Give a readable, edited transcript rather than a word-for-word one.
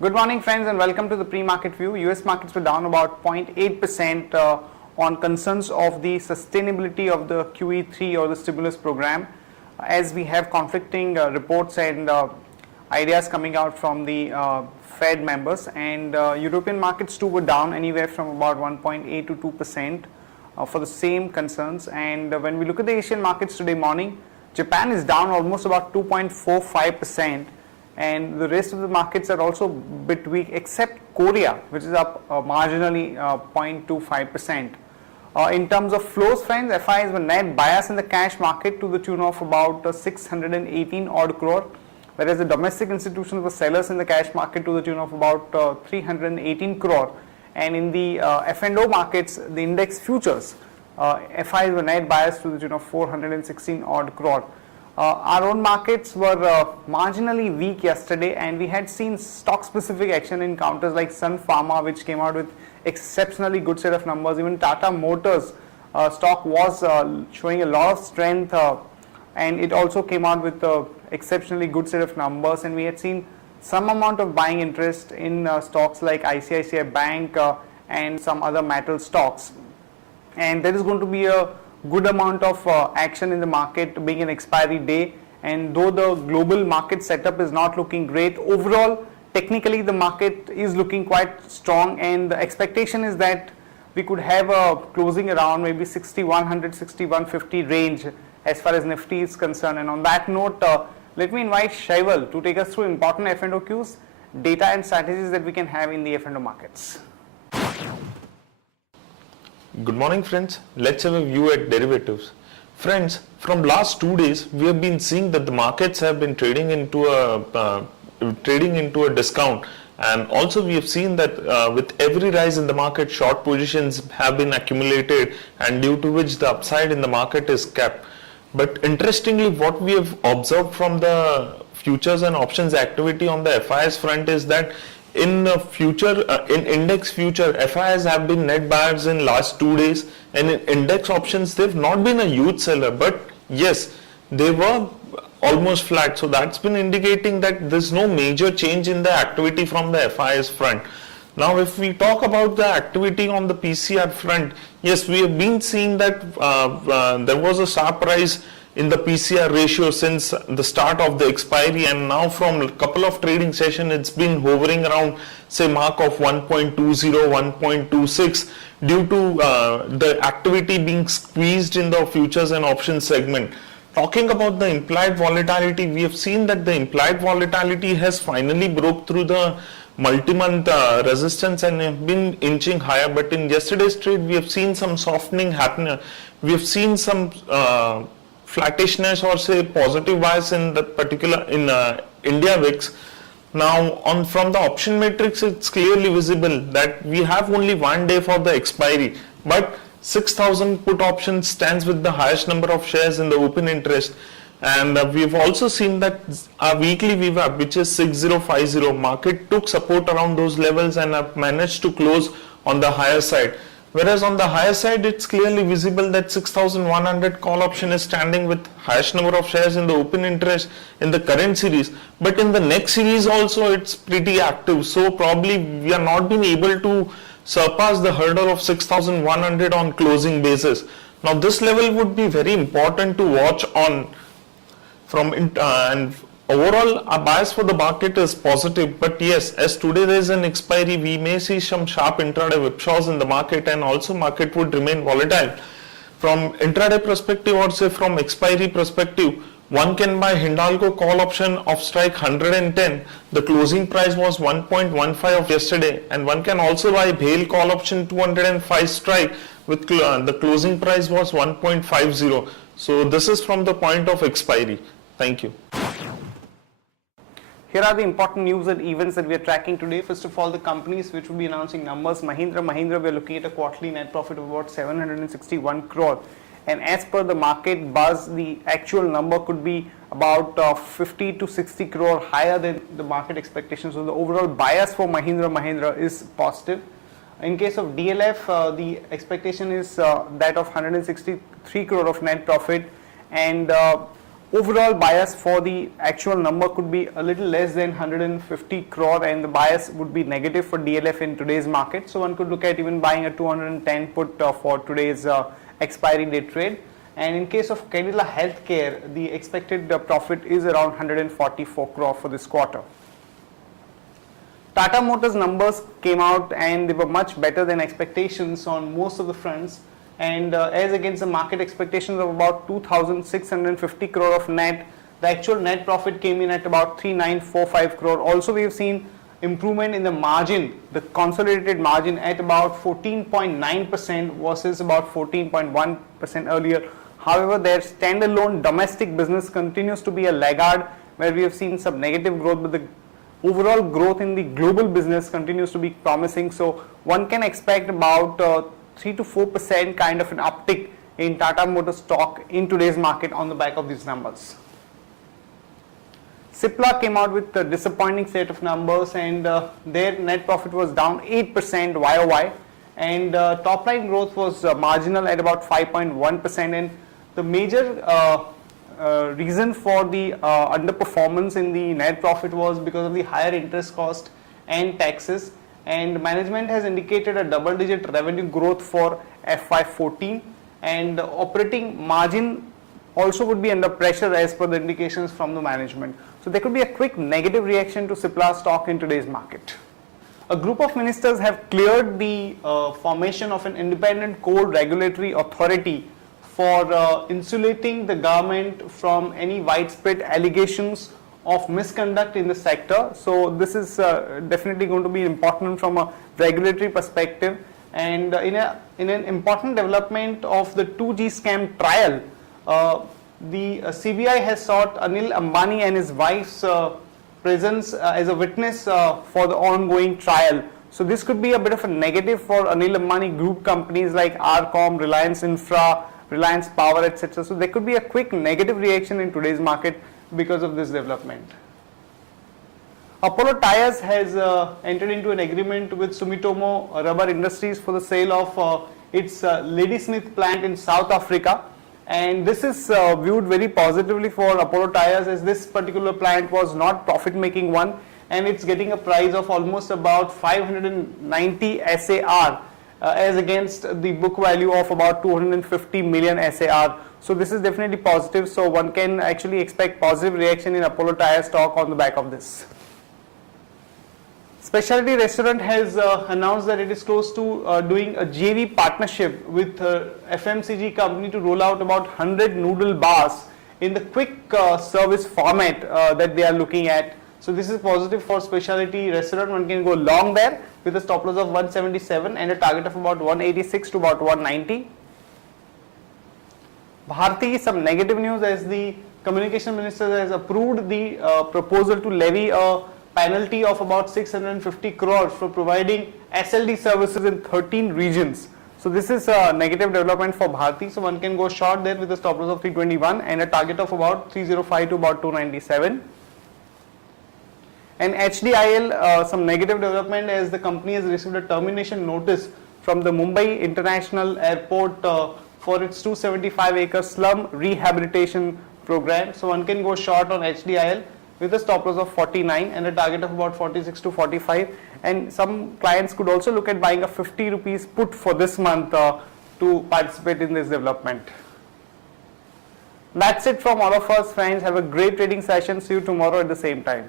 Good morning, friends, and welcome to the pre-market view. US markets were down about 0.8% on concerns of the sustainability of the QE3 or the stimulus program, as we have conflicting reports and ideas coming out from the Fed members. And European markets too were down anywhere from about 1.8 to 2% for the same concerns. And when we look at the Asian markets today morning, Japan is down almost about 2.45%. And the rest of the markets are also a bit weak except Korea, which is up marginally 0.25%. In terms of flows, friends, FIs were net bias in the cash market to the tune of about 618 odd crore, whereas the domestic institutions were sellers in the cash market to the tune of about 318 crore. And in the F&O markets, the index futures, FIs were net bias to the tune of 416 odd crore. Our own markets were marginally weak yesterday, and we had seen stock-specific action in counters like Sun Pharma, which came out with exceptionally good set of numbers. Even Tata Motors stock was showing a lot of strength, and it also came out with exceptionally good set of numbers. And we had seen some amount of buying interest in stocks like ICICI Bank and some other metal stocks. And there is going to be a good amount of action in the market being an expiry day, and though the global market setup is not looking great, overall technically the market is looking quite strong, and the expectation is that we could have a closing around maybe 6100 6150 range as far as Nifty is concerned. And on that note, let me invite Shaival to take us through important F&O cues, data and strategies that we can have in the F&O markets. Good morning, friends. Let's have a view at derivatives. Friends, from last 2 days, we have been seeing that the markets have been trading into a discount, and also we have seen that with every rise in the market, short positions have been accumulated, and due to which the upside in the market is kept. But interestingly, what we have observed from the futures and options activity on the FIS front is that in index future, FIs have been net buyers in last 2 days, and in index options they've not been a huge seller, but yes, they were almost flat. So that's been indicating that there's no major change in the activity from the FIs front. Now, if we talk about the activity on the PCR front, yes, we have been seeing that there was a sharp rise in the PCR ratio since the start of the expiry, and now from a couple of trading sessions it's been hovering around say mark of 1.20, 1.26 due to the activity being squeezed in the futures and options segment. Talking about the implied volatility, we have seen that the implied volatility has finally broke through the multi-month resistance and have been inching higher, but in yesterday's trade we have seen some softening happening. We have seen some flattishness or say positive bias in that particular India VIX. Now from the option matrix, it's clearly visible that we have only 1 day for the expiry, but 6,000 put options stands with the highest number of shares in the open interest. And we've also seen that our weekly VWAP, which is 6050, market took support around those levels and have managed to close on the higher side. Whereas on the higher side, it's clearly visible that 6,100 call option is standing with highest number of shares in the open interest in the current series. But in the next series also, it's pretty active. So probably we are not being able to surpass the hurdle of 6,100 on closing basis. Now this level would be very important to watch on and overall, our bias for the market is positive, but yes, as today there is an expiry, we may see some sharp intraday whipsaws in the market, and also market would remain volatile. From intraday perspective or say from expiry perspective, one can buy Hindalco call option of strike 110. The closing price was 1.15 of yesterday, and one can also buy BHAL call option 205 strike with the closing price was 1.50. So this is from the point of expiry. Thank you. Here are the important news and events that we are tracking today. First of all, the companies which will be announcing numbers. Mahindra, we are looking at a quarterly net profit of about 761 crore. And as per the market buzz, the actual number could be about 50 to 60 crore higher than the market expectations. So the overall bias for Mahindra is positive. In case of DLF, the expectation is that of 163 crore of net profit, and overall bias for the actual number could be a little less than 150 crore, and the bias would be negative for DLF in today's market. So one could look at even buying a 210 put for today's expiry day trade. And in case of Cadila Healthcare, the expected profit is around 144 crore for this quarter. Tata Motors numbers came out and they were much better than expectations on most of the fronts, and as against the market expectations of about 2,650 crore of net, the actual net profit came in at about 3,945 crore. Also we have seen improvement in the margin, the consolidated margin at about 14.9% versus about 14.1% earlier. However, their standalone domestic business continues to be a laggard, where we have seen some negative growth, but the overall growth in the global business continues to be promising. So one can expect about 3 to 4% kind of an uptick in Tata Motors stock in today's market on the back of these numbers. Cipla came out with a disappointing set of numbers, and their net profit was down 8% YOY, and top line growth was marginal at about 5.1%, and the major reason for the underperformance in the net profit was because of the higher interest cost and taxes, and management has indicated a double-digit revenue growth for FY14, and operating margin also would be under pressure as per the indications from the management. So there could be a quick negative reaction to Cipla stock in today's market. A group of ministers have cleared the formation of an independent coal regulatory authority for insulating the government from any widespread allegations of misconduct in the sector. So this is definitely going to be important from a regulatory perspective, and in an important development of the 2G scam trial, the CBI has sought Anil Ambani and his wife's presence as a witness for the ongoing trial. So this could be a bit of a negative for Anil Ambani group companies like RCom, Reliance Infra, Reliance Power, etc. So there could be a quick negative reaction in today's market because of this development. Apollo Tyres has entered into an agreement with Sumitomo Rubber Industries for the sale of its Ladysmith plant in South Africa, and this is viewed very positively for Apollo Tyres, as this particular plant was not profit making one, and it's getting a price of almost about 590 SAR as against the book value of about 250 million SAR. So this is definitely positive, so one can actually expect positive reaction in Apollo Tyres stock on the back of this. Specialty Restaurant has announced that it is close to doing a JV partnership with FMCG company to roll out about 100 noodle bars in the quick service format that they are looking at. So this is positive for Specialty Restaurant. One can go long there with a stop loss of 177 and a target of about 186 to about 190. Bharti, some negative news, as the Communication Minister has approved the proposal to levy a penalty of about 650 crores for providing SLD services in 13 regions. So this is a negative development for Bharti. So one can go short there with a stop loss of 321 and a target of about 305 to about 297. And HDIL, some negative development, as the company has received a termination notice from the Mumbai International Airport for its 275-acre slum rehabilitation program. So one can go short on HDIL with a stop loss of 49 and a target of about 46 to 45. And some clients could also look at buying a 50 rupees put for this month to participate in this development. That's it from all of us, friends. Have a great trading session. See you tomorrow at the same time.